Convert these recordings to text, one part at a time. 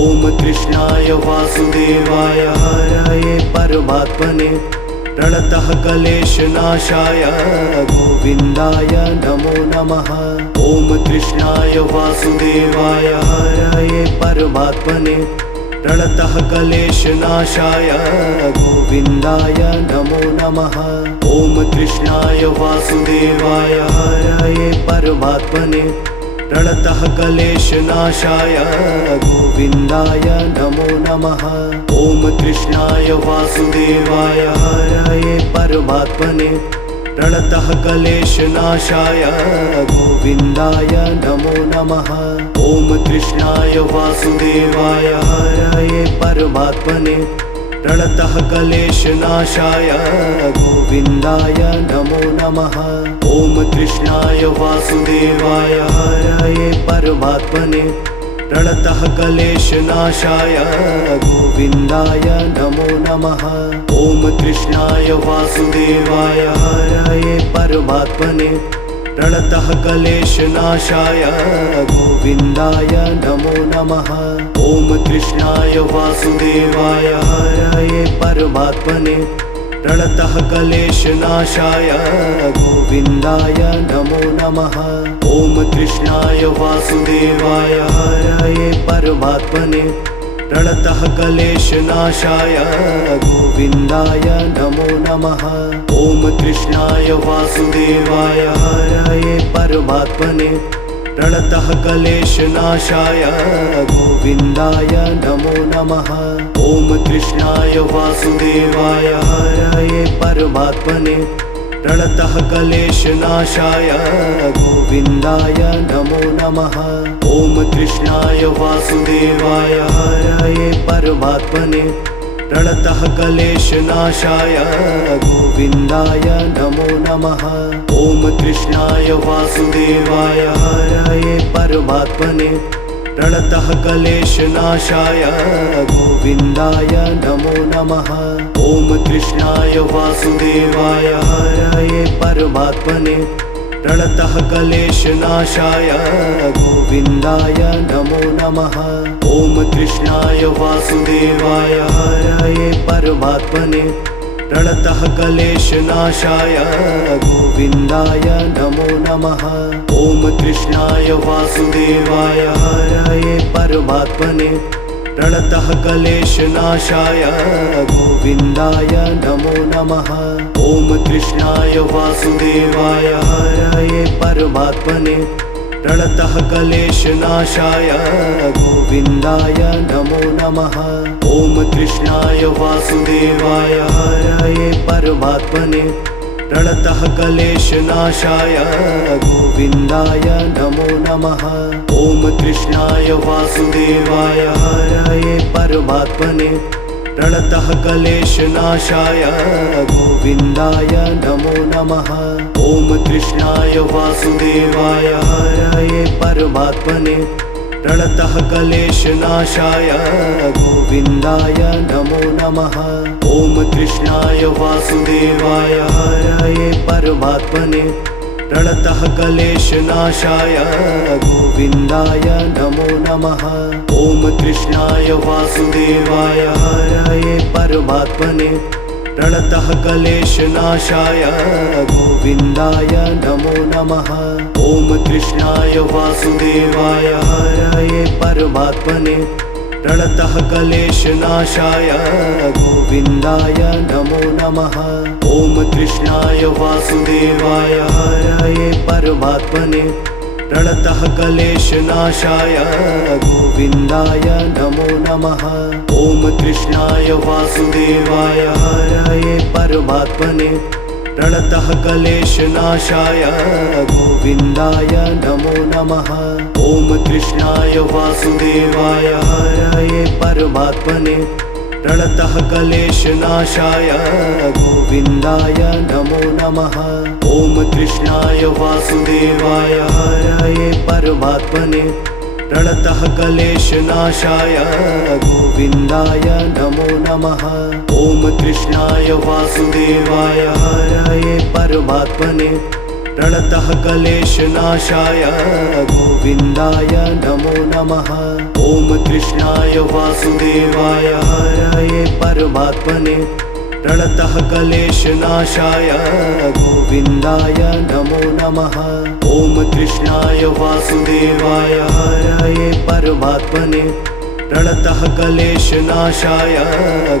ॐ कृष्णाय वासुदेवाय हरये परमात्मने प्रणतः क्लेशनाशाय गोविन्दाय नमो नमः। ॐ कृष्णाय वासुदेवाय हरये परमात्मने प्रणतः क्लेशनाशाय गोविन्दाय नमो नमः। ॐ कृष्णाय वासुदेवाय हरये परमात्मने प्रणतः क्लेशनाशाय गोविन्दाय नमो नमः। ॐ कृष्णाय वासुदेवाय हरये परमात्मने प्रणतः क्लेशनाशाय गोविन्दाय नमो नमः। ॐ कृष्णाय वासुदेवाय हरये परमात्मने प्रणतः क्लेशनाशाय गोविन्दाय नमो नमः। ॐ कृष्णाय वासुदेवाय हरये परमात्मने प्रणतः क्लेशनाशाय गोविन्दाय नमो नमः। ॐ कृष्णाय वासुदेवाय हरये परमात्मने प्रणतः क्लेशनाशाय गोविन्दाय नमो नमः। ॐ कृष्णाय वासुदेवाय हरये परमात्मने प्रणतः क्लेशनाशाय गोविन्दाय नमो नमः। ॐ कृष्णाय वासुदेवाय हरये परमात्मने प्रणतः क्लेशनाशाय गोविन्दाय नमो नमः। ॐ कृष्णाय वासुदेवाय हरये परमात्मने प्रणतः क्लेशनाशाय गोविन्दाय नमो नमः। ॐ कृष्णाय वासुदेवाय हरये परमात्मने प्रणतः क्लेशनाशाय गोविन्दाय नमो नमः। ॐ कृष्णाय वासुदेवाय हरये परमात्मने प्रणतः क्लेशनाशाय गोविन्दाय नमो नमः। ॐ कृष्णाय वासुदेवाय हरये परमात्मने प्रणतः क्लेशनाशाय गोविन्दाय नमो नमः। ॐ कृष्णाय वासुदेवाय हरये परमात्मने प्रणतः क्लेशनाशाय गोविन्दाय नमो नमः। ॐ कृष्णाय वासुदेवाय हरये परमात्मने प्रणतः क्लेशनाशाय गोविन्दाय नमो नमः। ॐ कृष्णाय वासुदेवाय हरये परमात्मने प्रणतः क्लेशनाशाय गोविन्दाय नमो नमः। ॐ कृष्णाय वासुदेवाय हरये परमात्मने प्रणतः क्लेशनाशाय गोविन्दाय नमो नमः। ॐ कृष्णाय वासुदेवाय हरये परमात्मने प्रणतः क्लेशनाशाय गोविन्दाय नमो नमः। ॐ कृष्णाय वासुदेवाय हरये परमात्मने प्रणतः क्लेशनाशाय गोविन्दाय नमो नमः। ॐ कृष्णाय वासुदेवाय हरये परमात्मने प्रणतः क्लेशनाशाय गोविन्दाय नमो नमः। ॐ कृष्णाय वासुदेवाय हरये परमात्मने प्रणतः क्लेशनाशाय गोविन्दाय नमो नमः। ॐ कृष्णाय वासुदेवाय हरये परमात्मने प्रणतः क्लेशनाशाय गोविन्दाय नमो नमः। ॐ कृष्णाय वासुदेवाय हरये परमात्मने प्रणतः क्लेशनाशाय गोविन्दाय नमो नमः। ॐ कृष्णाय वासुदेवाय हरये परमात्मने प्रणतः क्लेशनाशाय गोविन्दाय नमो नमः। ॐ कृष्णाय वासुदेवाय हरये परमात्मने प्रणतः क्लेशनाशाय गोविन्दाय नमो नमः। ॐ कृष्णाय वासुदेवाय हरये परमात्मने प्रणतः क्लेशनाशाय गोविन्दाय नमो नमः। ॐ कृष्णाय वासुदेवाय हरये परमात्मने प्रणतः क्लेशनाशाय गोविन्दाय नमो नमः। ॐ कृष्णाय वासुदेवाय हरये परमात्मने प्रणतः क्लेशनाशाय गोविन्दाय नमो नमः। ॐ कृष्णाय वासुदेवाय हरये परमात्मने प्रणतः क्लेशनाशाय गोविन्दाय नमो नमः। ॐ कृष्णाय वासुदेवाय हरये परमात्मने प्रणतः क्लेशनाशाय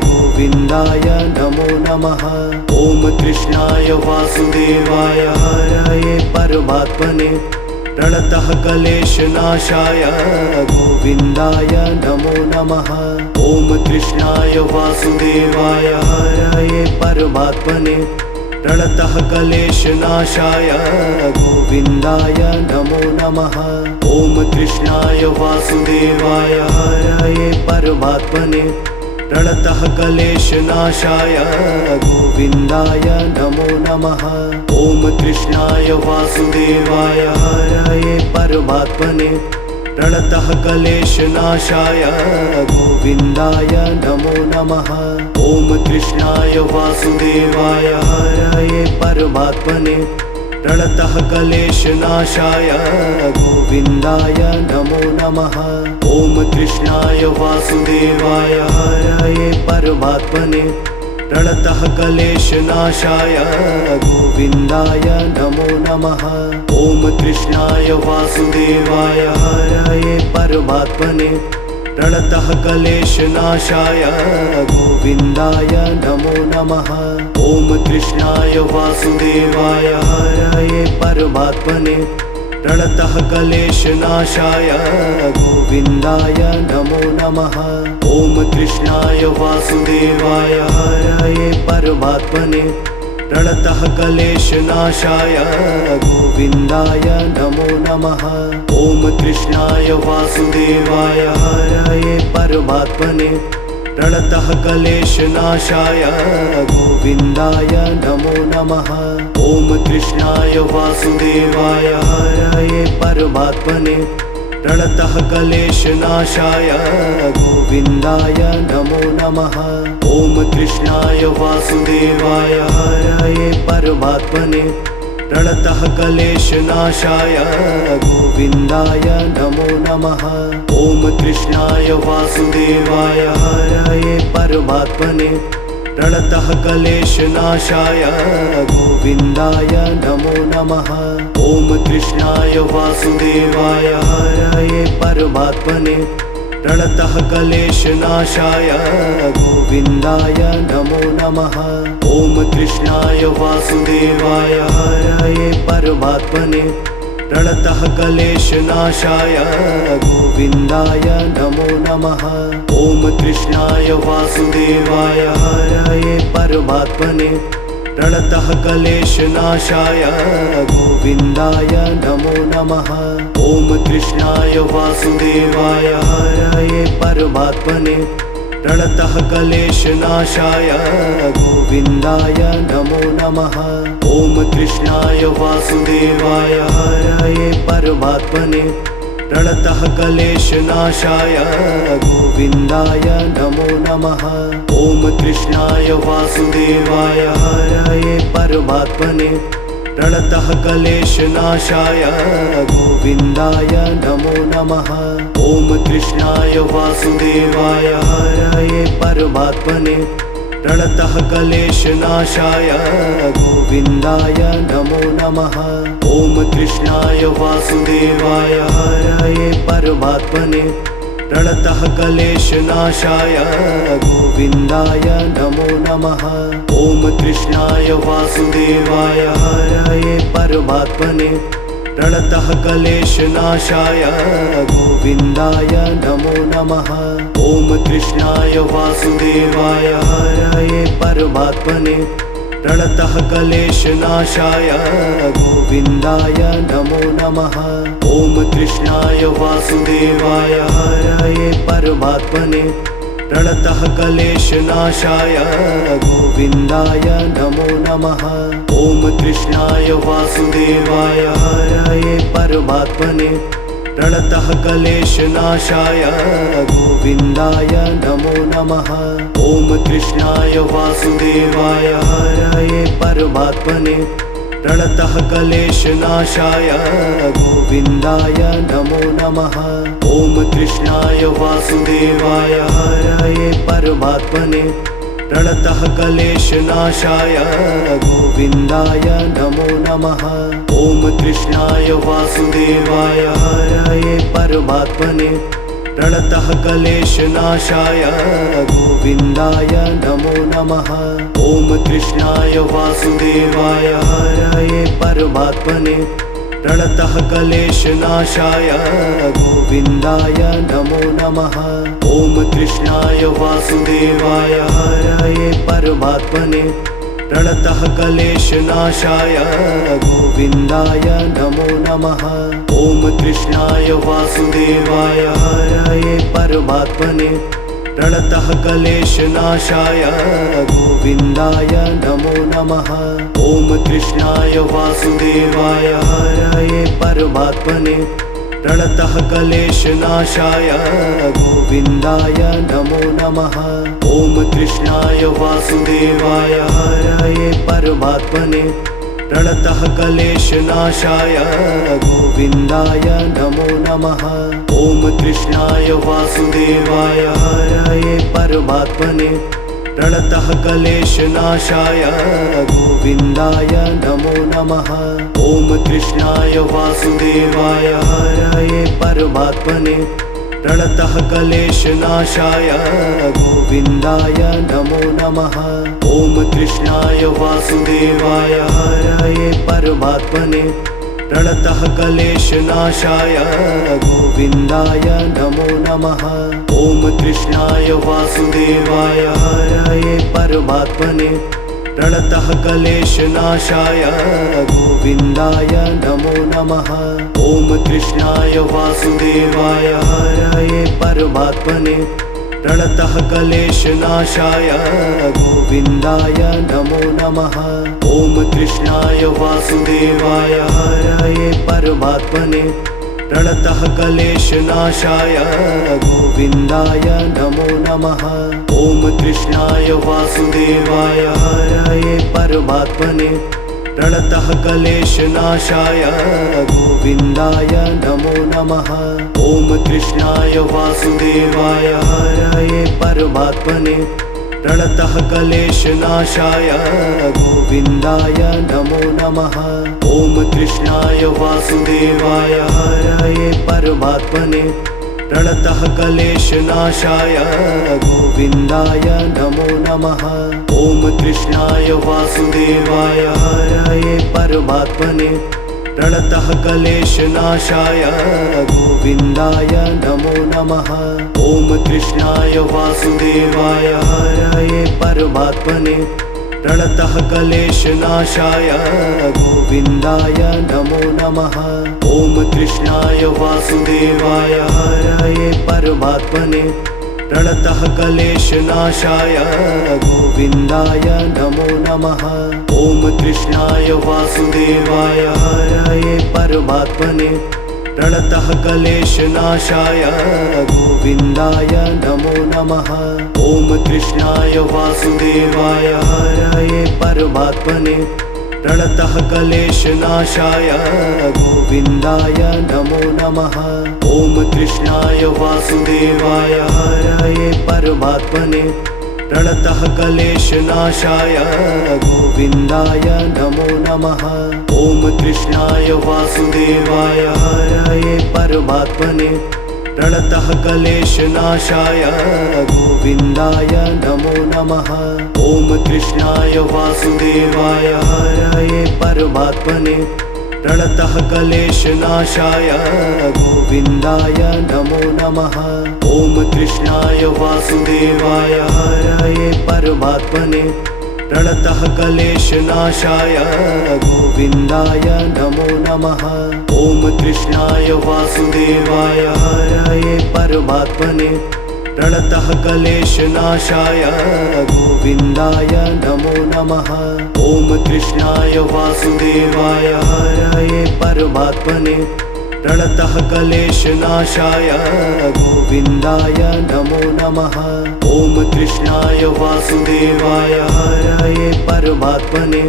गोविन्दाय नमो नमः। ॐ कृष्णाय वासुदेवाय हरये परमात्मने प्रणतः क्लेशनाशाय गोविन्दाय नमो नमः। ॐ कृष्णाय वासुदेवाय हरये परमात्मने प्रणतः क्लेशनाशाय गोविन्दाय नमो नमः। ॐ कृष्णाय वासुदेवाय हरये परमात्मने प्रणतः क्लेशनाशाय गोविन्दाय नमो नमः। ॐ कृष्णाय वासुदेवाय हरये परमात्मने प्रणतः क्लेशनाशाय गोविन्दाय नमो नमः। ॐ कृष्णाय वासुदेवाय हरये परमात्मने प्रणतः क्लेशनाशाय गोविन्दाय नमो नमः। ॐ कृष्णाय वासुदेवाय हरये परमात्मने प्रणतः क्लेशनाशाय गोविन्दाय नमो नमः। ॐ कृष्णाय वासुदेवाय हरये परमात्मने प्रणतः क्लेशनाशाय गोविन्दाय नमो नमः। ॐ कृष्णाय वासुदेवाय हरये परमात्मने प्रणतः क्लेशनाशाय गोविन्दाय नमो नमः। ॐ कृष्णाय वासुदेवाय हरये परमात्मने प्रणतः क्लेशनाशाय गोविन्दाय नमो नमः। ॐ कृष्णाय वासुदेवाय हरये परमात्मने प्रणतः क्लेशनाशाय गोविन्दाय नमो नमः। ॐ कृष्णाय वासुदेवाय हरये परमात्मने प्रणतः क्लेशनाशाय गोविन्दाय नमो नमः। ॐ कृष्णाय वासुदेवाय हरये परमात्मने प्रणतः क्लेशनाशाय गोविन्दाय नमो नमः। ॐ कृष्णाय वासुदेवाय हरये परमात्मने प्रणतः क्लेशनाशाय गोविन्दाय नमो नमः। ॐ कृष्णाय वासुदेवाय हरये परमात्मने प्रणतः क्लेशनाशाय गोविन्दाय नमो नमः। ॐ कृष्णाय वासुदेवाय हरये परमात्मने प्रणतः क्लेशनाशाय गोविन्दाय नमो नमः। ॐ कृष्णाय वासुदेवाय हरये परमात्मने प्रणतः क्लेशनाशाय गोविन्दाय नमो नमः। ॐ कृष्णाय वासुदेवाय हरये परमात्मने प्रणतः क्लेशनाशाय गोविन्दाय नमो नमः। ॐ कृष्णाय वासुदेवाय हरये परमात्मने प्रणतः क्लेशनाशाय गोविन्दाय नमो नमः। ॐ कृष्णाय वासुदेवाय हरये परमात्मने प्रणतः क्लेशनाशाय गोविन्दाय नमो नमः। ॐ कृष्णाय वासुदेवाय हरये परमात्मने प्रणतः क्लेशनाशाय गोविन्दाय नमो नमः। ॐ कृष्णाय वासुदेवाय हरये परमात्मने प्रणतः क्लेशनाशाय गोविन्दाय नमो नमः। ॐ कृष्णाय वासुदेवाय हरये परमात्मने प्रणतः क्लेशनाशाय गोविन्दाय नमो नमः। ॐ कृष्णाय वासुदेवाय हरये परमात्मने प्रणतः क्लेशनाशाय गोविन्दाय नमो नमः। ॐ कृष्णाय वासुदेवाय हरये परमात्मने प्रणतः क्लेशनाशाय गोविन्दाय नमो नमः। ॐ कृष्णाय वासुदेवाय हरये परमात्मने प्रणतः क्लेशनाशाय गोविन्दाय नमो नमः। ॐ कृष्णाय वासुदेवाय हरये परमात्मने प्रणतः क्लेशनाशाय गोविन्दाय नमो नमः। ॐ कृष्णाय वासुदेवाय हरये परमात्मने प्रणतः क्लेशनाशाय गोविन्दाय नमो नमः। ॐ कृष्णाय वासुदेवाय हरये परमात्मने प्रणतः क्लेशनाशाय गोविन्दाय नमो नमः। ॐ कृष्णाय वासुदेवाय हरये परमात्मने प्रणतः क्लेशनाशाय गोविन्दाय नमो नमः। ॐ कृष्णाय वासुदेवाय हरये परमात्मने प्रणतः क्लेशनाशाय गोविन्दाय नमो नमः। ॐ कृष्णाय वासुदेवाय हरये परमात्मने प्रणतः क्लेशनाशाय गोविन्दाय नमो नमः। ॐ कृष्णाय वासुदेवाय हरये परमात्मने प्रणतः क्लेशनाशाय गोविन्दाय नमो नमः। ॐ कृष्णाय वासुदेवाय हरये परमात्मने प्रणतः क्लेशनाशाय गोविन्दाय नमो नमः। ॐ कृष्णाय वासुदेवाय हरये परमात्मने प्रणतः क्लेशनाशाय गोविन्दाय नमो नमः। ॐ कृष्णाय वासुदेवाय हरये परमात्मने प्रणतः क्लेशनाशाय गोविन्दाय नमो नमः। ॐ कृष्णाय वासुदेवाय हरये परमात्मने प्रणतः क्लेशनाशाय गोविन्दाय नमो नमः। ॐ कृष्णाय वासुदेवाय हरये परमात्मने प्रणतः क्लेशनाशाय गोविन्दाय नमो नमः। ॐ कृष्णाय वासुदेवाय हरये परमात्मने प्रणतः क्लेशनाशाय गोविन्दाय नमो नमः। ॐ कृष्णाय वासुदेवाय हरये परमात्मने प्रणतः क्लेशनाशाय गोविन्दाय नमो नमः। ॐ कृष्णाय वासुदेवाय हरये परमात्मने प्रणतः क्लेशनाशाय गोविन्दाय नमो नमः। ॐ कृष्णाय वासुदेवाय हरये परमात्मने प्रणतः क्लेशनाशाय गोविन्दाय नमो नमः। ॐ कृष्णाय वासुदेवाय हरये परमात्मने प्रणतः क्लेशनाशाय गोविन्दाय नमो नमः। ॐ कृष्णाय वासुदेवाय हरये परमात्मने प्रणतः क्लेशनाशाय गोविन्दाय नमो नमः। ॐ कृष्णाय वासुदेवाय हरये परमात्मने प्रणतः क्लेशनाशाय गोविन्दाय नमो नमः। ॐ कृष्णाय वासुदेवाय हरये परमात्मने प्रणतः क्लेशनाशाय गोविन्दाय नमो नमः। ॐ कृष्णाय वासुदेवाय हरये परमात्मने प्रणतः क्लेशनाशाय गोविन्दाय नमो नमः। ॐ कृष्णाय वासुदेवाय हरये परमात्मने प्रणतः क्लेशनाशाय गोविन्दाय नमो नमः। ॐ कृष्णाय वासुदेवाय हरये परमात्मने प्रणतः क्लेशनाशाय गोविन्दाय नमो नमः। ॐ कृष्णाय वासुदेवाय हरये परमात्मने प्रणतः क्लेशनाशाय गोविन्दाय नमो नमः। ॐ कृष्णाय वासुदेवाय हरये परमात्मने प्रणतः क्लेशनाशाय गोविन्दाय नमो नमः। ॐ कृष्णाय वासुदेवाय हरये परमात्मने प्रणतः क्लेशनाशाय गोविन्दाय नमो नमः। ॐ कृष्णाय वासुदेवाय हरये परमात्मने प्रणतः क्लेशनाशाय गोविन्दाय नमो नमः। ॐ कृष्णाय वासुदेवाय हरये परमात्मने प्रणतः क्लेशनाशाय गोविन्दाय नमो नमः। ॐ कृष्णाय वासुदेवाय हरये परमात्मने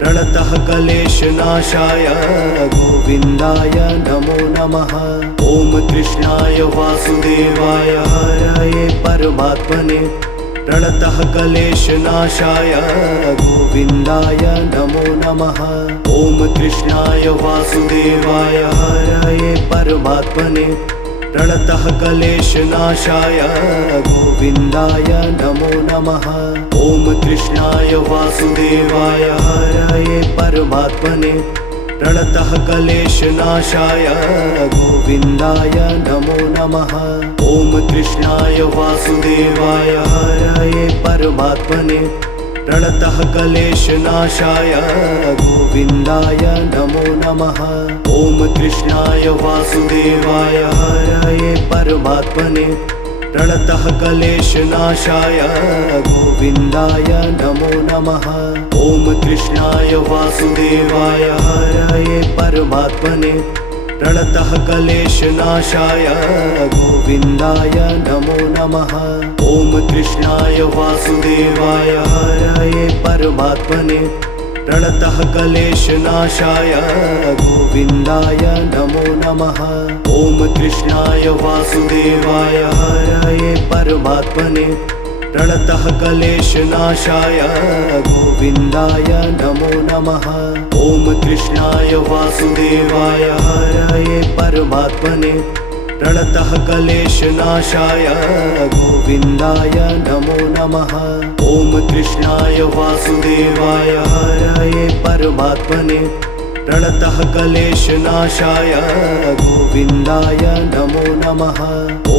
प्रणतः क्लेशनाशाय गोविन्दाय नमो नमः। ॐ कृष्णाय वासुदेवाय हरये परमात्मने प्रणतः क्लेशनाशाय गोविन्दाय नमो नमः। ॐ कृष्णाय वासुदेवाय हरये परमात्मने प्रणतः क्लेशनाशाय गोविन्दाय नमो नमः। ॐ कृष्णाय वासुदेवाय हरये परमात्मने प्रणतः क्लेशनाशाय गोविन्दाय नमो नमः। ॐ कृष्णाय वासुदेवाय हरये परमात्मने प्रणतः क्लेशनाशाय गोविन्दाय नमो नमः। ॐ कृष्णाय वासुदेवाय हरये परमात्मने प्रणतः क्लेशनाशाय गोविन्दाय नमो नमः। ॐ कृष्णाय वासुदेवाय हरये परमात्मने प्रणतः क्लेशनाशाय गोविन्दाय नमो नमः। ॐ कृष्णाय वासुदेवाय हरये परमात्मने प्रणतः क्लेशनाशाय गोविन्दाय नमो नमः। ॐ कृष्णाय वासुदेवाय हरये परमात्मने प्रणतः क्लेशनाशाय गोविन्दाय नमो नमः। ॐ कृष्णाय वासुदेवाय हरये परमात्मने प्रणतः क्लेशनाशाय गोविन्दाय नमो नमः। ॐ कृष्णाय वासुदेवाय हरये परमात्मने प्रणतः क्लेशनाशाय गोविन्दाय नमो नमः।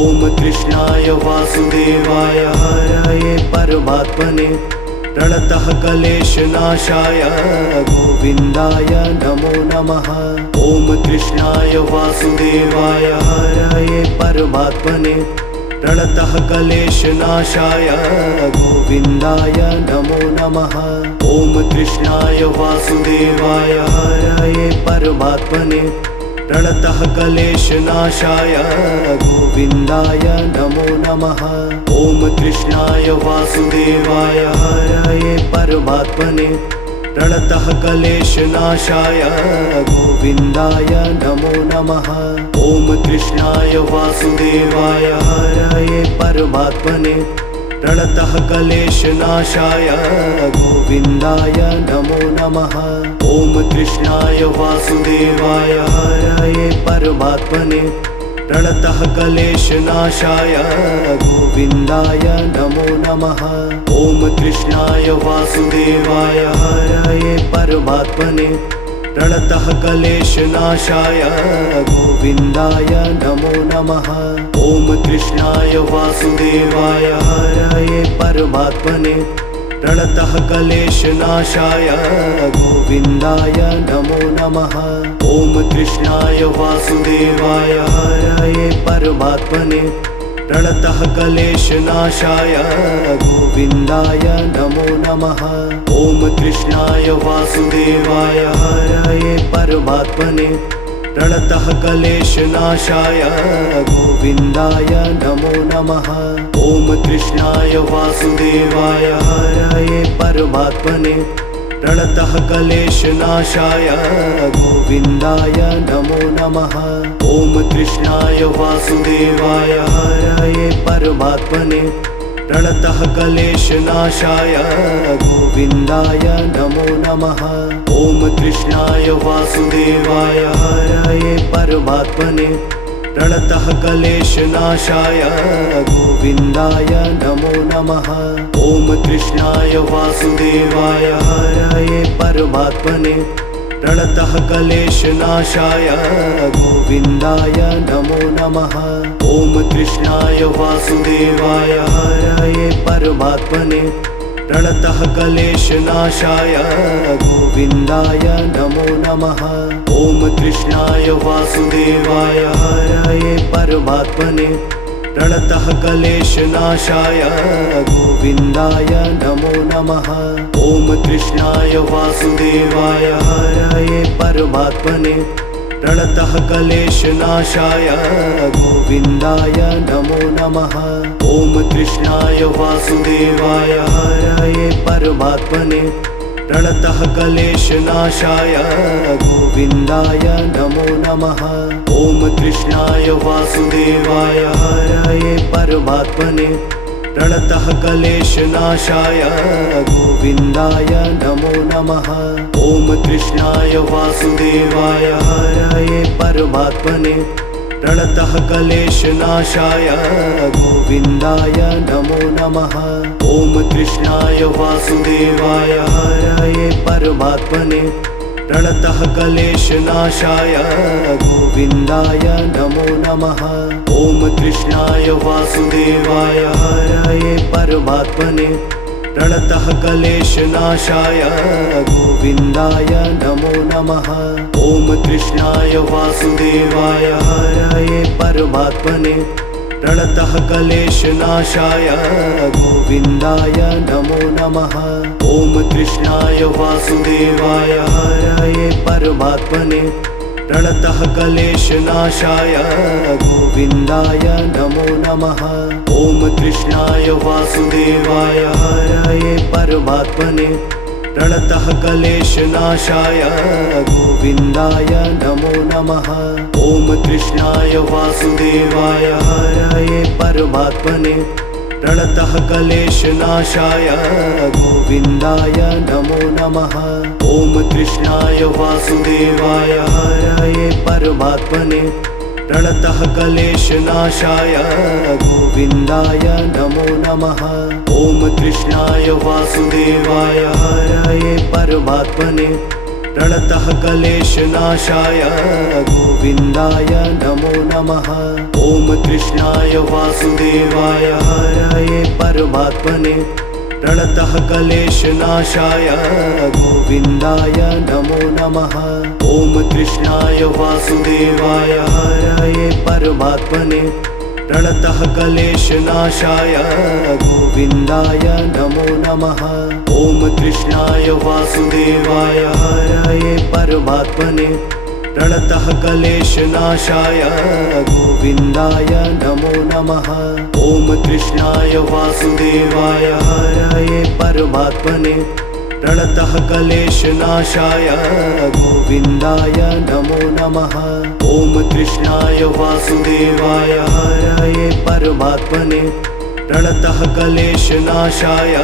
ॐ कृष्णाय वासुदेवाय हरये परमात्मने प्रणतः क्लेशनाशाय गोविन्दाय नमो नमः। ॐ कृष्णाय वासुदेवाय हरये परमात्मने प्रणतः क्लेशनाशाय गोविन्दाय नमो नमः। ॐ कृष्णाय वासुदेवाय हरये परमात्मने प्रणतः क्लेशनाशाय गोविन्दाय नमो नमः। ॐ कृष्णाय वासुदेवाय हरये परमात्मने प्रणतः क्लेशनाशाय गोविन्दाय नमो नमः। ॐ कृष्णाय वासुदेवाय हरये परमात्मने प्रणतः क्लेशनाशाय गोविन्दाय नमो नमः। ॐ कृष्णाय वासुदेवाय हरये परमात्मने प्रणतः क्लेशनाशाय गोविन्दाय नमो नमः। ॐ कृष्णाय वासुदेवाय हरये परमात्मने प्रणतः क्लेशनाशाय गोविन्दाय नमो नमः। ॐ कृष्णाय वासुदेवाय हरये परमात्मने प्रणतः क्लेशनाशाय गोविन्दाय नमो नमः। ॐ कृष्णाय वासुदेवाय हरये परमात्मने प्रणतः क्लेशनाशाय गोविन्दाय नमो नमः। ॐ कृष्णाय वासुदेवाय हरये परमात्मने प्रणतः क्लेशनाशाय गोविन्दाय नमो नमः। ॐ कृष्णाय वासुदेवाय हरये परमात्मने प्रणतः क्लेशनाशाय गोविन्दाय नमो नमः। ॐ कृष्णाय वासुदेवाय हरये परमात्मने प्रणतः क्लेशनाशाय गोविन्दाय नमो नमः। ॐ कृष्णाय वासुदेवाय हरये परमात्मने प्रणतः क्लेशनाशाय गोविन्दाय नमो नमः। ॐ कृष्णाय वासुदेवाय हरये परमात्मने प्रणतः क्लेशनाशाय गोविन्दाय नमो नमः। ॐ कृष्णाय वासुदेवाय हरये परमात्मने प्रणतः क्लेशनाशाय गोविन्दाय नमो नमः। ॐ कृष्णाय वासुदेवाय हरये परमात्मने प्रणतः क्लेशनाशाय गोविन्दाय नमो नमः। ॐ कृष्णाय वासुदेवाय हरये परमात्मने प्रणतः क्लेशनाशाय गोविन्दाय नमो नमः। ॐ कृष्णाय वासुदेवाय हरये परमात्मने प्रणतः क्लेशनाशाय गोविन्दाय नमो नमः। ॐ कृष्णाय वासुदेवाय हरये परमात्मने प्रणतः क्लेशनाशाय गोविन्दाय नमो नमः। ॐ कृष्णाय वासुदेवाय हरये परमात्मने प्रणतः क्लेशनाशाय गोविन्दाय नमो नमः। ॐ कृष्णाय वासुदेवाय हरये परमात्मने प्रणतः क्लेशनाशाय गोविन्दाय नमो नमः। ॐ कृष्णाय वासुदेवाय हरये परमात्मने प्रणतः क्लेशनाशाय गोविन्दाय नमो नमः। ॐ कृष्णाय वासुदेवाय हरये परमात्मने प्रणतः क्लेशनाशाय गोविन्दाय नमो नमः। ॐ कृष्णाय वासुदेवाय हरये परमात्मने प्रणतः क्लेशनाशाय गोविन्दाय नमो नमः। ॐ कृष्णाय वासुदेवाय हरये परमात्मने प्रणतः क्लेशनाशाय गोविन्दाय नमो नमः। ॐ कृष्णाय वासुदेवाय हरये परमात्मने प्रणतः क्लेशनाशाय गोविन्दाय नमो नमः। ॐ कृष्णाय वासुदेवाय हरये परमात्मने प्रणतः क्लेशनाशाय गोविन्दाय नमो नमः। ॐ कृष्णाय वासुदेवाय हरये परमात्मने प्रणतः क्लेशनाशाय गोविन्दाय नमो नमः। ॐ कृष्णाय वासुदेवाय हरये परमात्मने प्रणतः क्लेशनाशाय गोविन्दाय नमो नमः। ॐ कृष्णाय वासुदेवाय हरये परमात्मने प्रणतः क्लेशनाशाय गोविन्दाय नमो नमः। ॐ कृष्णाय वासुदेवाय हरये परमात्मने प्रणतः क्लेशनाशाय गोविन्दाय नमो नमः। ॐ कृष्णाय वासुदेवाय हरये परमात्मने प्रणतः क्लेशनाशाय गोविन्दाय नमो नमः। ॐ कृष्णाय वासुदेवाय हरये परमात्मने प्रणतः क्लेशनाशाय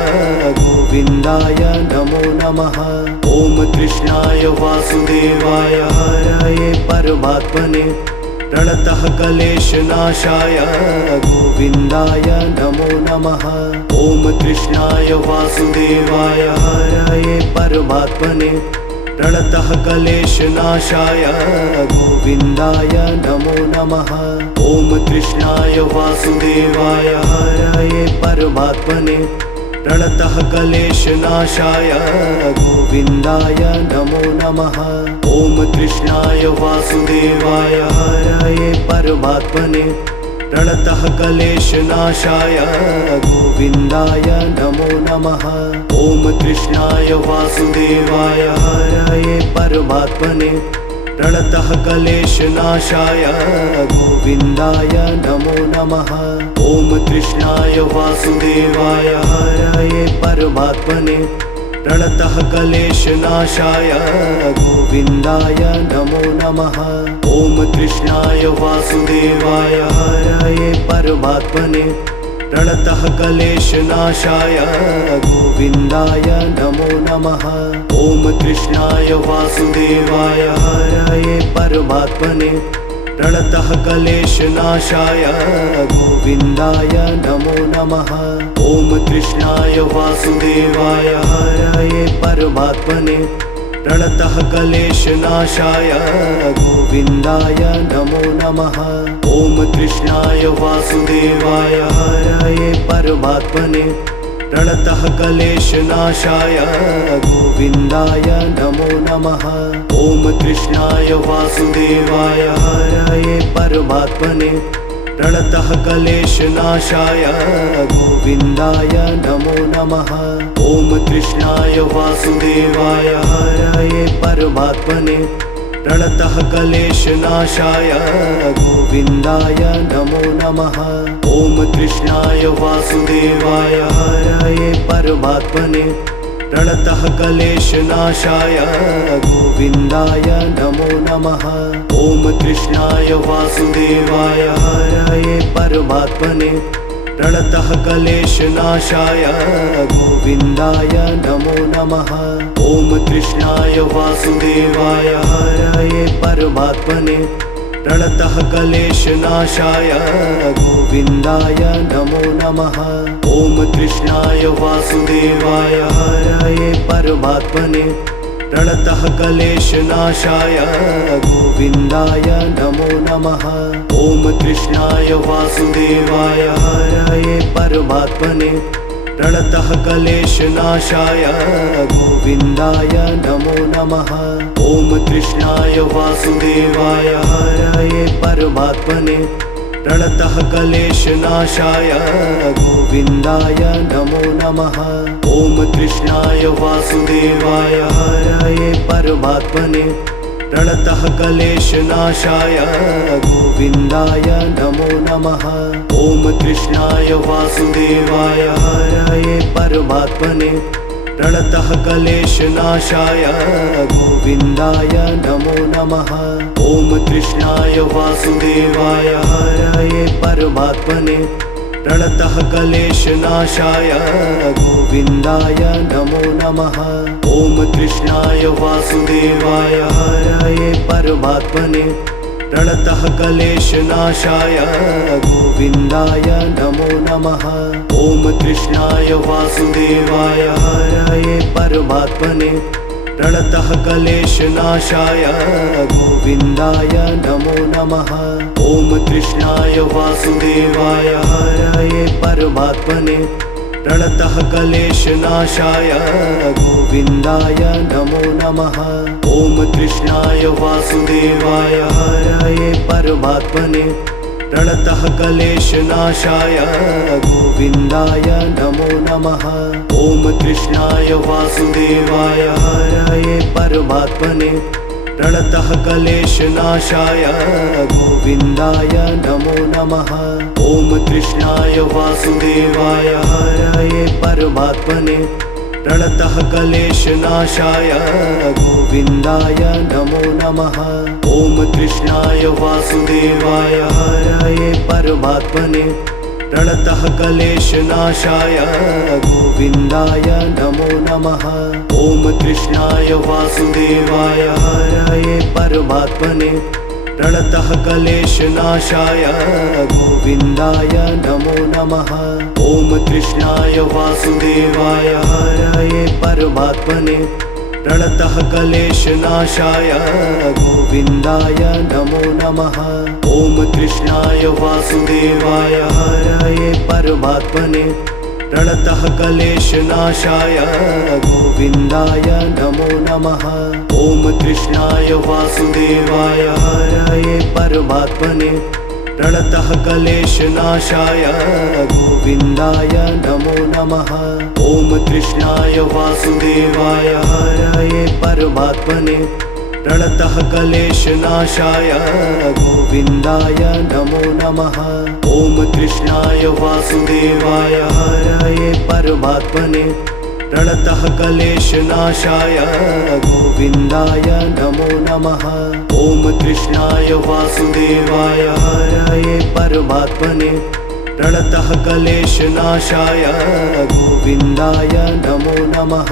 गोविन्दाय नमो नमः। ॐ कृष्णाय वासुदेवाय हरये परमात्मने प्रणतः क्लेशनाशाय गोविन्दाय नमो नमः। ॐ कृष्णाय वासुदेवाय हरये परमात्मने प्रणतः क्लेशनाशाय गोविन्दाय नमो नमः। ॐ कृष्णाय वासुदेवाय हरये परमात्मने प्रणतः क्लेशनाशाय गोविन्दाय नमो नमः। ॐ कृष्णाय वासुदेवाय हरये परमात्मने प्रणतः क्लेशनाशाय गोविन्दाय नमो नमः। ॐ कृष्णाय वासुदेवाय हरये परमात्मने प्रणतः क्लेशनाशाय गोविन्दाय नमो नमः। ॐ कृष्णाय वासुदेवाय हरये परमात्मने प्रणतः क्लेशनाशाय गोविन्दाय नमो नमः। ॐ कृष्णाय वासुदेवाय हरये परमात्मने प्रणतः क्लेशनाशाय गोविन्दाय नमो नमः। ॐ कृष्णाय वासुदेवाय हरये परमात्मने प्रणतः क्लेशनाशाय गोविन्दाय नमो नमः। ॐ कृष्णाय वासुदेवाय हरये परमात्मने प्रणतः क्लेशनाशाय गोविन्दाय नमो नमः। ॐ कृष्णाय वासुदेवाय हरये परमात्मने प्रणतः क्लेशनाशाय गोविन्दाय नमो नमः। ॐ कृष्णाय वासुदेवाय हरये परमात्मने प्रणतः क्लेशनाशाय गोविन्दाय नमो नमः। ॐ कृष्णाय वासुदेवाय हरये परमात्मने प्रणतः क्लेशनाशाय गोविन्दाय नमो नमः। ॐ कृष्णाय वासुदेवाय हरये परमात्मने प्रणतः क्लेशनाशाय गोविन्दाय नमो नमः। ॐ कृष्णाय वासुदेवाय हरये परमात्मने प्रणतः क्लेशनाशाय गोविन्दाय नमो नमः। ॐ कृष्णाय वासुदेवाय हरये परमात्मने प्रणतः क्लेशनाशाय गोविन्दाय नमो नमः। ॐ कृष्णाय वासुदेवाय हरये परमात्मने प्रणतः क्लेशनाशाय गोविन्दाय नमो नमः। ॐ कृष्णाय वासुदेवाय हरये परमात्मने प्रणतः क्लेशनाशाय गोविन्दाय नमो नमः। ॐ कृष्णाय वासुदेवाय हरये परमात्मने प्रणतः क्लेशनाशाय गोविन्दाय नमो नमः। ॐ कृष्णाय वासुदेवाय हरये परमात्मने प्रणतः क्लेशनाशाय गोविन्दाय नमो नमः। ॐ कृष्णाय वासुदेवाय हरये परमात्मने प्रणतः क्लेशनाशाय गोविन्दाय नमो नमः। ॐ कृष्णाय वासुदेवाय हरये परमात्मने प्रणतः क्लेशनाशाय गोविन्दाय नमो नमः। ॐ कृष्णाय वासुदेवाय हरये परमात्मने प्रणतः क्लेशनाशाय गोविन्दाय नमो नमः। ॐ कृष्णाय वासुदेवाय हरये परमात्मने प्रणतः क्लेशनाशाय गोविन्दाय नमो नमः। ॐ कृष्णाय वासुदेवाय हरये परमात्मने प्रणतः क्लेशनाशाय गोविन्दाय नमो नमः। ॐ कृष्णाय वासुदेवाय हरये परमात्मने प्रणतः क्लेशनाशाय गोविन्दाय नमो नमः। ॐ कृष्णाय वासुदेवाय हरये परमात्मने प्रणतः क्लेशनाशाय गोविन्दाय नमो नमः। ॐ कृष्णाय वासुदेवाय हरये परमात्मने प्रणतः क्लेशनाशाय गोविन्दाय नमो नमः। ॐ कृष्णाय वासुदेवाय हरये परमात्मने प्रणतः क्लेशनाशाय गोविन्दाय नमो नमः। ॐ कृष्णाय वासुदेवाय हरये परमात्मने प्रणतः क्लेशनाशाय गोविन्दाय नमो नमः। ॐ कृष्णाय वासुदेवाय हरये परमात्मने प्रणतः क्लेशनाशाय गोविन्दाय नमो नमः। ॐ कृष्णाय वासुदेवाय हरये परमात्मने प्रणतः क्लेशनाशाय गोविन्दाय नमो नमः। ॐ कृष्णाय वासुदेवाय हरये परमात्मने प्रणतः क्लेशनाशाय गोविन्दाय नमो नमः। ॐ कृष्णाय वासुदेवाय हरये परमात्मने प्रणतः क्लेशनाशाय गोविन्दाय नमो नमः। ॐ कृष्णाय वासुदेवाय हरये परमात्मने प्रणतः क्लेशनाशाय गोविन्दाय नमो नमः। ॐ कृष्णाय वासुदेवाय हरये परमात्मने प्रणतः क्लेशनाशाय गोविन्दाय नमो नमः।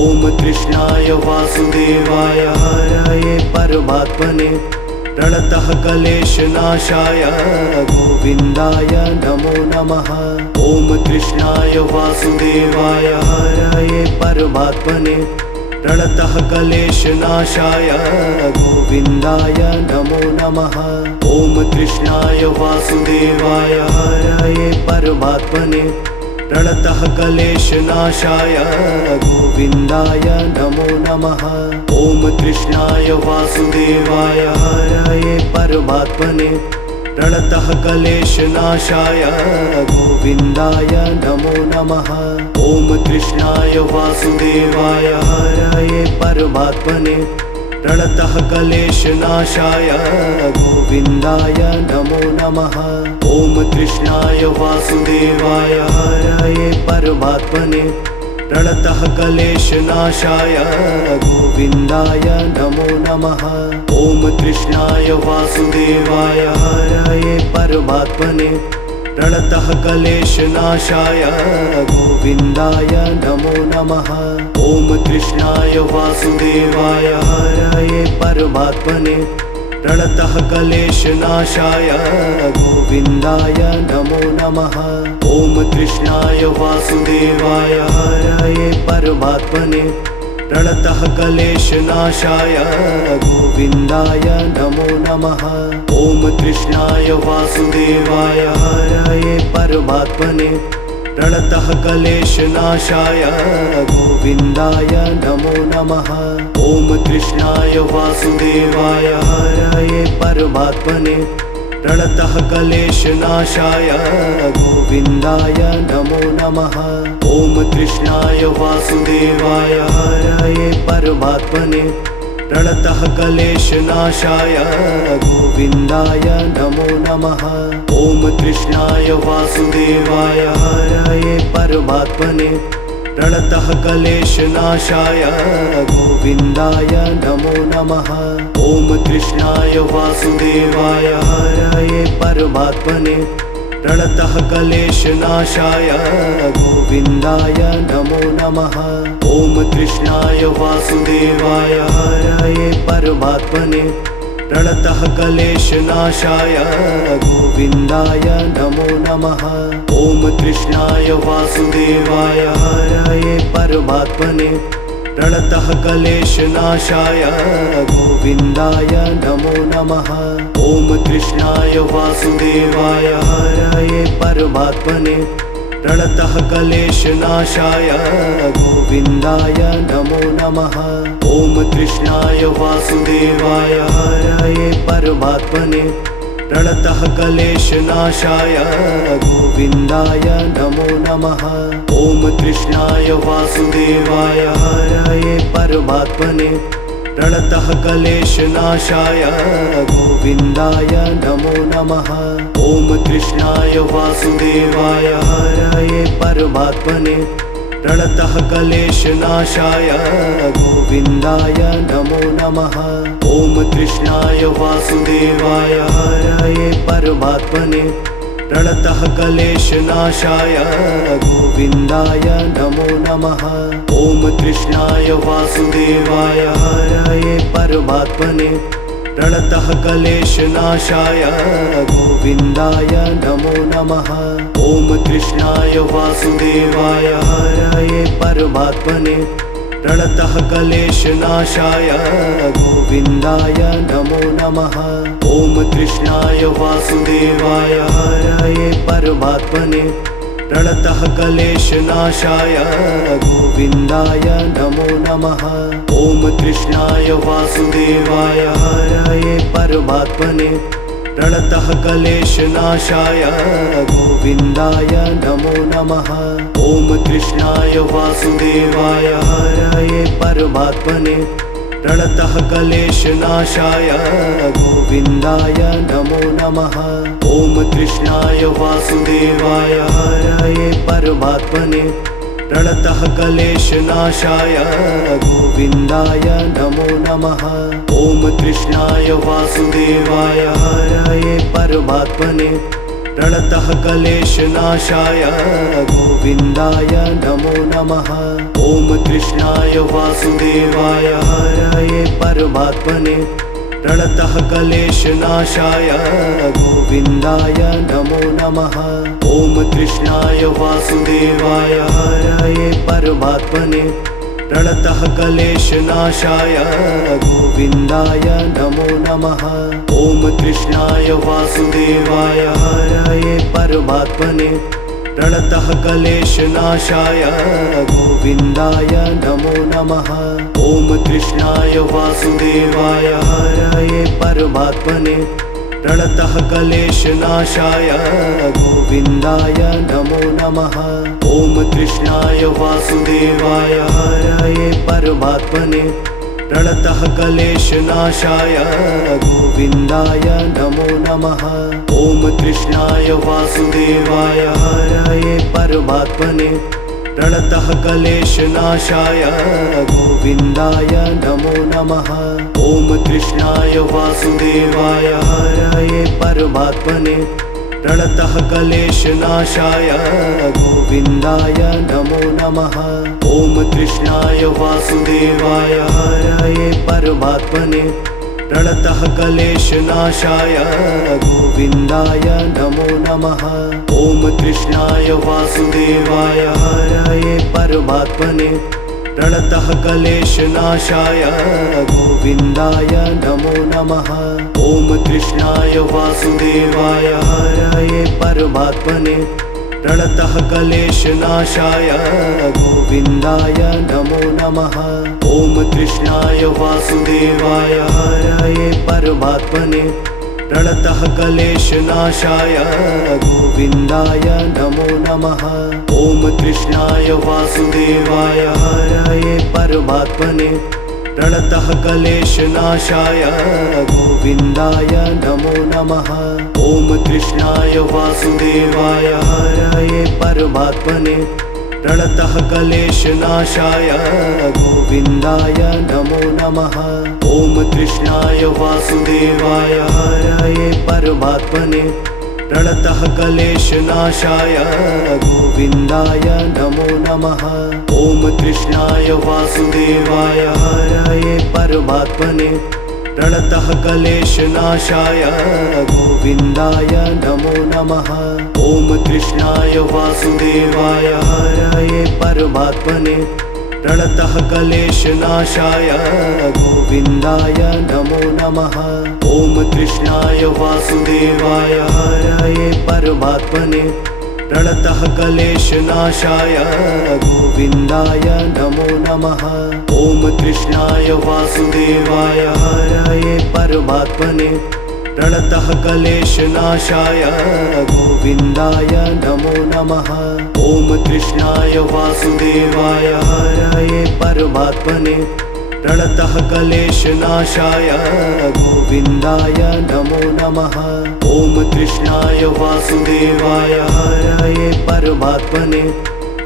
ॐ कृष्णाय वासुदेवाय हरये परमात्मने प्रणतः क्लेशनाशाय गोविन्दाय नमो नमः। ॐ कृष्णाय वासुदेवाय हरये परमात्मने प्रणतः क्लेशनाशाय गोविन्दाय नमो नमः। ॐ कृष्णाय वासुदेवाय हरये परमात्मने प्रणतः क्लेशनाशाय गोविन्दाय नमो नमः। ॐ कृष्णाय वासुदेवाय हरये परमात्मने प्रणतः क्लेशनाशाय गोविन्दाय नमो नमः। ॐ कृष्णाय वासुदेवाय हरये परमात्मने प्रणतः क्लेशनाशाय गोविन्दाय नमो नमः। ॐ कृष्णाय वासुदेवाय हरये परमात्मने प्रणतः क्लेशनाशाय गोविन्दाय नमो नमः। ॐ कृष्णाय वासुदेवाय हरये परमात्मने प्रणतः क्लेशनाशाय गोविन्दाय नमो नमः। ॐ कृष्णाय वासुदेवाय हरये परमात्मने प्रणतः क्लेशनाशाय गोविन्दाय नमो नमः। ॐ कृष्णाय वासुदेवाय हरये परमात्मने प्रणतः क्लेशनाशाय गोविन्दाय नमो नमः। ॐ कृष्णाय वासुदेवाय हरये परमात्मने प्रणतः क्लेशनाशाय गोविन्दाय नमो नमः। ॐ कृष्णाय वासुदेवाय हरये परमात्मने प्रणतः क्लेशनाशाय गोविन्दाय नमो नमः। ॐ कृष्णाय वासुदेवाय हरये परमात्मने प्रणतः क्लेशनाशाय गोविन्दाय नमो नमः। ॐ कृष्णाय वासुदेवाय हरये परमात्मने प्रणतः क्लेशनाशाय गोविन्दाय नमो नमः। ॐ कृष्णाय वासुदेवाय हरये परमात्मने प्रणतः क्लेशनाशाय गोविन्दाय नमो नमः। ॐ कृष्णाय वासुदेवाय हरये परमात्मने प्रणतः क्लेशनाशाय गोविन्दाय नमो नमः। ॐ कृष्णाय वासुदेवाय हरये परमात्मने प्रणतः क्लेशनाशाय गोविन्दाय नमो नमः। ॐ कृष्णाय वासुदेवाय हरये परमात्मने प्रणतः क्लेशनाशाय गोविन्दाय नमो नमः। ॐ कृष्णाय वासुदेवाय हरये परमात्मने प्रणतः क्लेशनाशाय गोविन्दाय नमो नमः। ॐ कृष्णाय वासुदेवाय हरये परमात्मने प्रणतः क्लेशनाशाय गोविन्दाय नमो नमः। ॐ कृष्णाय वासुदेवाय हरये परमात्मने प्रणतः क्लेशनाशाय गोविन्दाय नमो नमः। ॐ कृष्णाय वासुदेवाय हरये परमात्मने प्रणतः क्लेशनाशाय गोविन्दाय नमो नमः। ॐ कृष्णाय वासुदेवाय हरये परमात्मने प्रणतः क्लेशनाशाय गोविन्दाय नमो नमः। ॐ कृष्णाय वासुदेवाय हरये परमात्मने प्रणतः क्लेशनाशाय गोविन्दाय नमो नमः। ॐ कृष्णाय वासुदेवाय हरये परमात्मने प्रणतः क्लेशनाशाय गोविन्दाय नमो नमः। ॐ कृष्णाय वासुदेवाय हरये परमात्मने प्रणतः क्लेशनाशाय गोविन्दाय नमो नमः। ॐ कृष्णाय वासुदेवाय हरये परमात्मने प्रणतः क्लेशनाशाय गोविन्दाय नमो नमः। ॐ कृष्णाय वासुदेवाय हरये परमात्मने प्रणतः क्लेशनाशाय गोविन्दाय नमो नमः। ॐ कृष्णाय वासुदेवाय हरये परमात्मने प्रणतः क्लेशनाशाय गोविन्दाय नमो नमः। ॐ कृष्णाय वासुदेवाय हरये परमात्मने प्रणतः क्लेशनाशाय गोविन्दाय नमो नमः। ॐ कृष्णाय वासुदेवाय हरये परमात्मने प्रणतः क्लेशनाशाय गोविन्दाय नमो नमः। ॐ कृष्णाय वासुदेवाय हरये परमात्मने प्रणतः क्लेशनाशाय गोविन्दाय नमो नमः। ॐ कृष्णाय वासुदेवाय हरये परमात्मने प्रणतः क्लेशनाशाय गोविन्दाय नमो नमः। ॐ कृष्णाय वासुदेवाय हरये परमात्मने प्रणतः क्लेशनाशाय गोविन्दाय नमो नमः। ॐ कृष्णाय वासुदेवाय हरये परमात्मने प्रणतः क्लेशनाशाय गोविन्दाय नमो नमः। ॐ कृष्णाय वासुदेवाय हरये परमात्मने प्रणतः क्लेशनाशाय गोविन्दाय नमो नमः। ॐ कृष्णाय वासुदेवाय हरये परमात्मने प्रणतः क्लेशनाशाय गोविन्दाय नमो नमः। ॐ कृष्णाय वासुदेवाय हरये परमात्मने प्रणतः क्लेशनाशाय गोविन्दाय नमो नमः। ॐ कृष्णाय वासुदेवाय हरये परमात्मने प्रणतः क्लेशनाशाय गोविन्दाय नमो नमः। ॐ कृष्णाय वासुदेवाय हरये परमात्मने प्रणतः क्लेशनाशाय गोविन्दाय नमो नमः। ॐ कृष्णाय वासुदेवाय हरये परमात्मने प्रणतः क्लेशनाशाय गोविन्दाय नमो नमः। ॐ कृष्णाय वासुदेवाय हरये परमात्मने प्रणतः क्लेशनाशाय गोविन्दाय नमो नमः। ॐ कृष्णाय वासुदेवाय हरये परमात्मने प्रणतः क्लेशनाशाय गोविन्दाय नमो नमः। ॐ कृष्णाय वासुदेवाय हरये परमात्मने प्रणतः क्लेशनाशाय गोविन्दाय नमो नमः। ॐ कृष्णाय वासुदेवाय हरये परमात्मने प्रणतः क्लेशनाशाय गोविन्दाय नमो नमः। ॐ कृष्णाय वासुदेवाय हरये परमात्मने प्रणतः क्लेशनाशाय गोविन्दाय नमो नमः। ॐ कृष्णाय वासुदेवाय हरये परमात्मने प्रणतः क्लेशनाशाय गोविन्दाय नमो नमः। ॐ कृष्णाय वासुदेवाय हरये परमात्मने प्रणतः क्लेशनाशाय गोविन्दाय नमो नमः। ॐ कृष्णाय वासुदेवाय हरये परमात्मने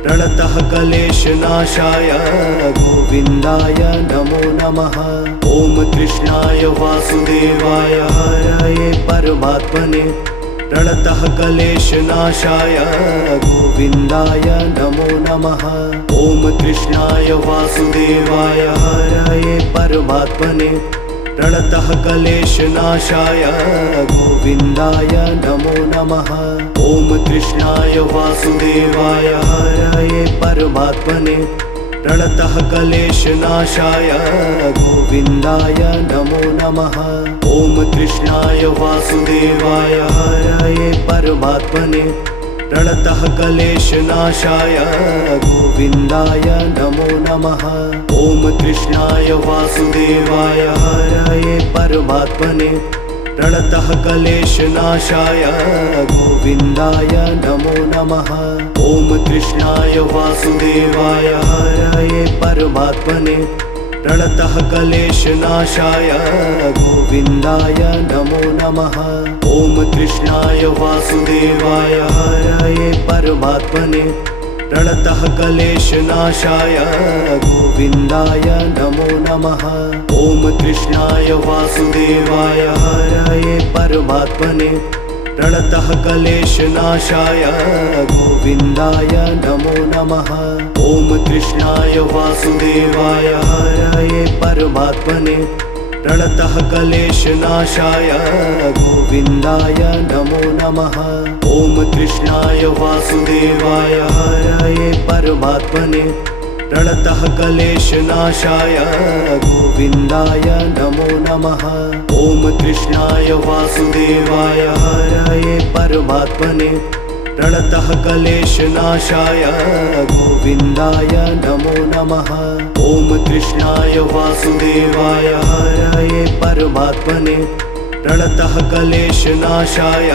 प्रणतः क्लेशनाशाय गोविन्दाय नमो नमः। ॐ कृष्णाय वासुदेवाय हरये परमात्मने प्रणतः क्लेशनाशाय गोविन्दाय नमो नमः। ॐ कृष्णाय वासुदेवाय हरये परमात्मने प्रणतः क्लेशनाशाय गोविन्दाय नमो नमः। ॐ कृष्णाय वासुदेवाय हरये परमात्मने प्रणतः क्लेशनाशाय गोविन्दाय नमो नमः। ॐ कृष्णाय वासुदेवाय हरये परमात्मने प्रणतः क्लेशनाशाय गोविन्दाय नमो नमः। ॐ कृष्णाय वासुदेवाय हरये परमात्मने प्रणतः क्लेशनाशाय गोविन्दाय नमो नमः। ॐ कृष्णाय वासुदेवाय हरये परमात्मने प्रणतः क्लेशनाशाय गोविन्दाय नमो नमः। ॐ कृष्णाय वासुदेवाय हरये परमात्मने प्रणतः क्लेशनाशाय गोविन्दाय नमो नमः। ॐ कृष्णाय वासुदेवाय हरये परमात्मने प्रणतः क्लेशनाशाय गोविन्दाय नमो नमः। ॐ कृष्णाय वासुदेवाय हरये परमात्मने प्रणतः क्लेशनाशाय गोविन्दाय नमो नमः। ॐ कृष्णाय वासुदेवाय हरये परमात्मने प्रणतः क्लेशनाशाय गोविन्दाय नमो नमः। ॐ कृष्णाय वासुदेवाय हरये परमात्मने प्रणतः क्लेशनाशाय गोविन्दाय नमो नमः। ॐ कृष्णाय वासुदेवाय हरये परमात्मने प्रणतः क्लेशनाशाय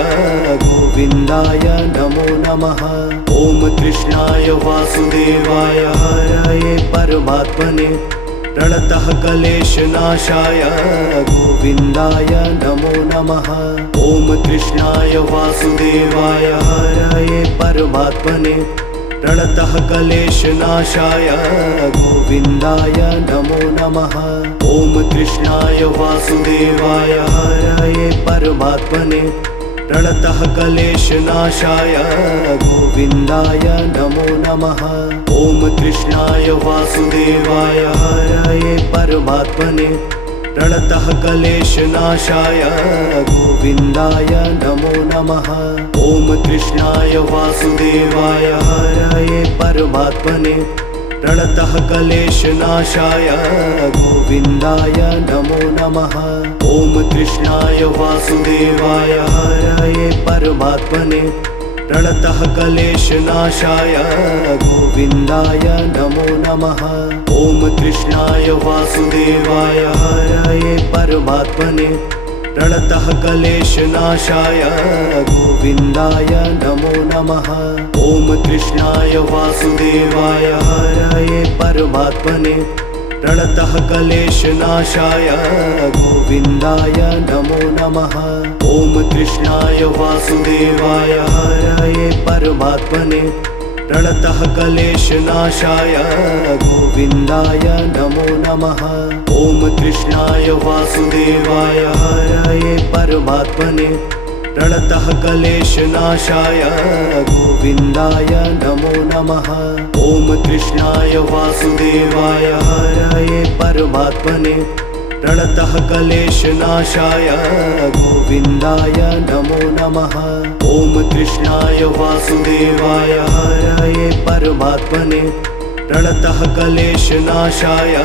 गोविन्दाय नमो नमः। ॐ कृष्णाय वासुदेवाय हरये परमात्मने प्रणतः क्लेशनाशाय गोविन्दाय नमो नमः। ॐ कृष्णाय वासुदेवाय हरये परमात्मने प्रणतः क्लेशनाशाय गोविन्दाय नमो नमः। ॐ कृष्णाय वासुदेवाय हरये परमात्मने प्रणतः क्लेशनाशाय गोविन्दाय नमो नमः। ॐ कृष्णाय वासुदेवाय हरये परमात्मने प्रणतः क्लेशनाशाय गोविन्दाय नमो नमः। ॐ कृष्णाय वासुदेवाय हरये परमात्मने प्रणतः क्लेशनाशाय गोविन्दाय नमो नमः। ॐ कृष्णाय वासुदेवाय हरये परमात्मने प्रणतः क्लेशनाशाय गोविन्दाय नमो नमः। ॐ कृष्णाय वासुदेवाय हरये परमात्मने प्रणतः क्लेशनाशाय गोविन्दाय नमो नमः। ॐ कृष्णाय वासुदेवाय हरये परमात्मने प्रणतः क्लेशनाशाय गोविन्दाय नमो नमः। ॐ कृष्णाय वासुदेवाय हरये परमात्मने प्रणतः क्लेशनाशाय गोविन्दाय नमो नमः। ॐ कृष्णाय वासुदेवाय हरये परमात्मने प्रणतः क्लेशनाशाय गोविन्दाय नमो नमः। ॐ कृष्णाय वासुदेवाय हरये परमात्मने प्रणतः क्लेशनाशाय गोविन्दाय नमो नमः। ॐ कृष्णाय वासुदेवाय हरये परमात्मने प्रणतः क्लेशनाशाय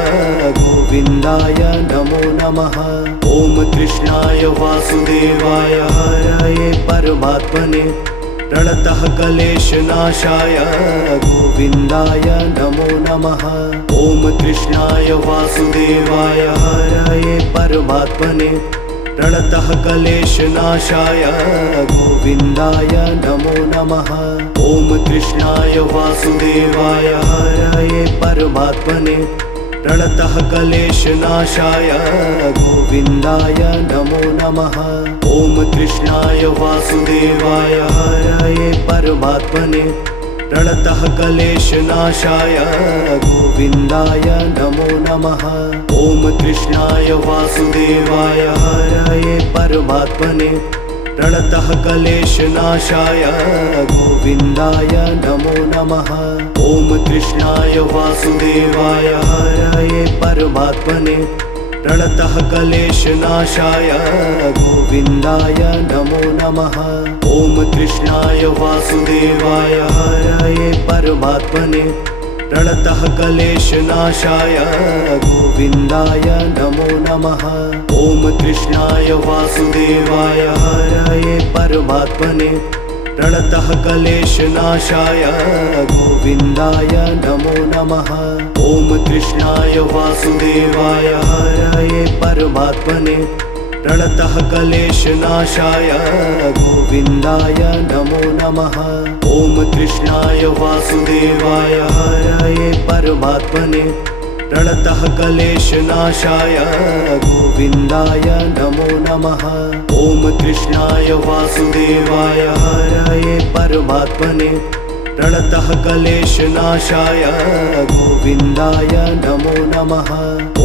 गोविन्दाय नमो नमः। ॐ कृष्णाय वासुदेवाय हरये परमात्मने प्रणतः क्लेशनाशाय गोविन्दाय नमो नमः। ॐ कृष्णाय वासुदेवाय हरये परमात्मने प्रणतः क्लेशनाशाय गोविन्दाय नमो नमः। ॐ कृष्णाय वासुदेवाय हरये परमात्मने प्रणतः क्लेशनाशाय गोविन्दाय नमो नमः। ॐ कृष्णाय वासुदेवाय हरये परमात्मने प्रणतः क्लेशनाशाय गोविन्दाय नमो नमः। ॐ कृष्णाय वासुदेवाय हरये परमात्मने प्रणतः क्लेशनाशाय गोविन्दाय नमो नमः। ॐ कृष्णाय वासुदेवाय हरये परमात्मने प्रणतः क्लेशनाशाय गोविन्दाय नमो नमः। ॐ कृष्णाय वासुदेवाय हरये परमात्मने प्रणतः क्लेशनाशाय गोविन्दाय नमो नमः। ॐ कृष्णाय वासुदेवाय हरये परमात्मने प्रणतः क्लेशनाशाय गोविन्दाय नमो नमः। ॐ कृष्णाय वासुदेवाय हरये परमात्मने प्रणतः क्लेशनाशाय गोविन्दाय नमो नमः। ॐ कृष्णाय वासुदेवाय हरये परमात्मने प्रणतः क्लेशनाशाय गोविन्दाय नमो नमः। ॐ कृष्णाय वासुदेवाय हरये परमात्मने प्रणतः क्लेशनाशाय गोविन्दाय नमो नमः।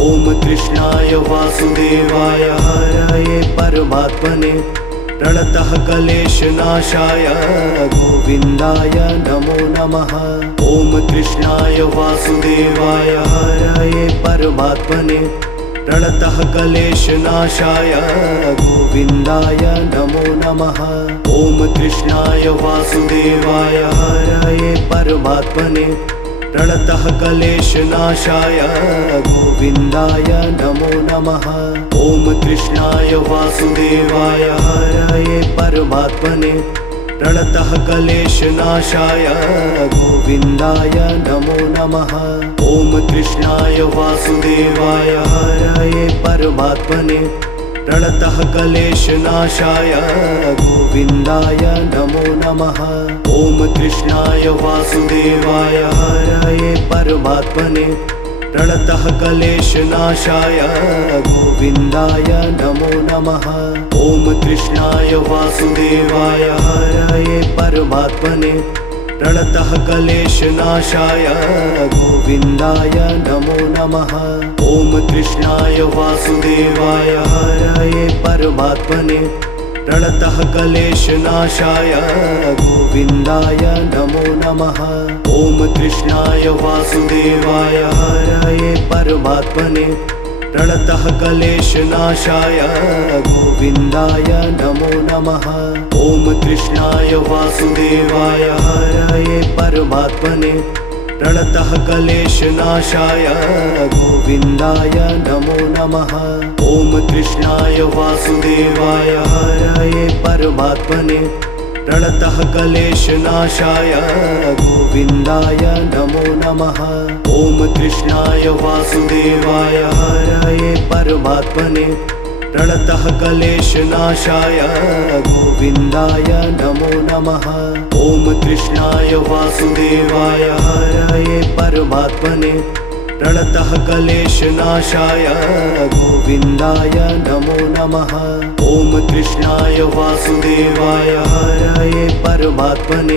ॐ कृष्णाय वासुदेवाय हरये परमात्मने प्रणतः क्लेशनाशाय गोविन्दाय नमो नमः। ॐ कृष्णाय वासुदेवाय हरये परमात्मने प्रणतः क्लेशनाशाय गोविन्दाय नमो नमः। ॐ कृष्णाय वासुदेवाय हरये परमात्मने प्रणतः क्लेशनाशाय गोविन्दाय नमो नमः। ॐ कृष्णाय वासुदेवाय हरये परमात्मने प्रणतः क्लेशनाशाय गोविन्दाय नमो नमः। ॐ कृष्णाय वासुदेवाय हरये परमात्मने प्रणतः क्लेशनाशाय गोविन्दाय नमो नमः। ॐ कृष्णाय वासुदेवाय हरये परमात्मने प्रणतः क्लेशनाशाय गोविन्दाय नमो नमः। ॐ कृष्णाय वासुदेवाय हरये परमात्मने प्रणतः क्लेशनाशाय गोविन्दाय नमो नमः। ॐ कृष्णाय वासुदेवाय हरये परमात्मने प्रणतः क्लेशनाशाय गोविन्दाय नमो नमः। ॐ कृष्णाय वासुदेवाय हरये परमात्मने प्रणतः क्लेशनाशाय गोविन्दाय नमो नमः। ॐ कृष्णाय वासुदेवाय हरये परमात्मने प्रणतः क्लेशनाशाय गोविन्दाय नमो नमः। ॐ कृष्णाय वासुदेवाय हरये परमात्मने प्रणतः क्लेशनाशाय गोविन्दाय नमो नमः। ॐ कृष्णाय वासुदेवाय हरये परमात्मने प्रणतः क्लेशनाशाय गोविन्दाय नमो नमः। ॐ कृष्णाय वासुदेवाय हरये परमात्मने प्रणतः क्लेशनाशाय गोविन्दाय नमो नमः। ॐ कृष्णाय वासुदेवाय हरये परमात्मने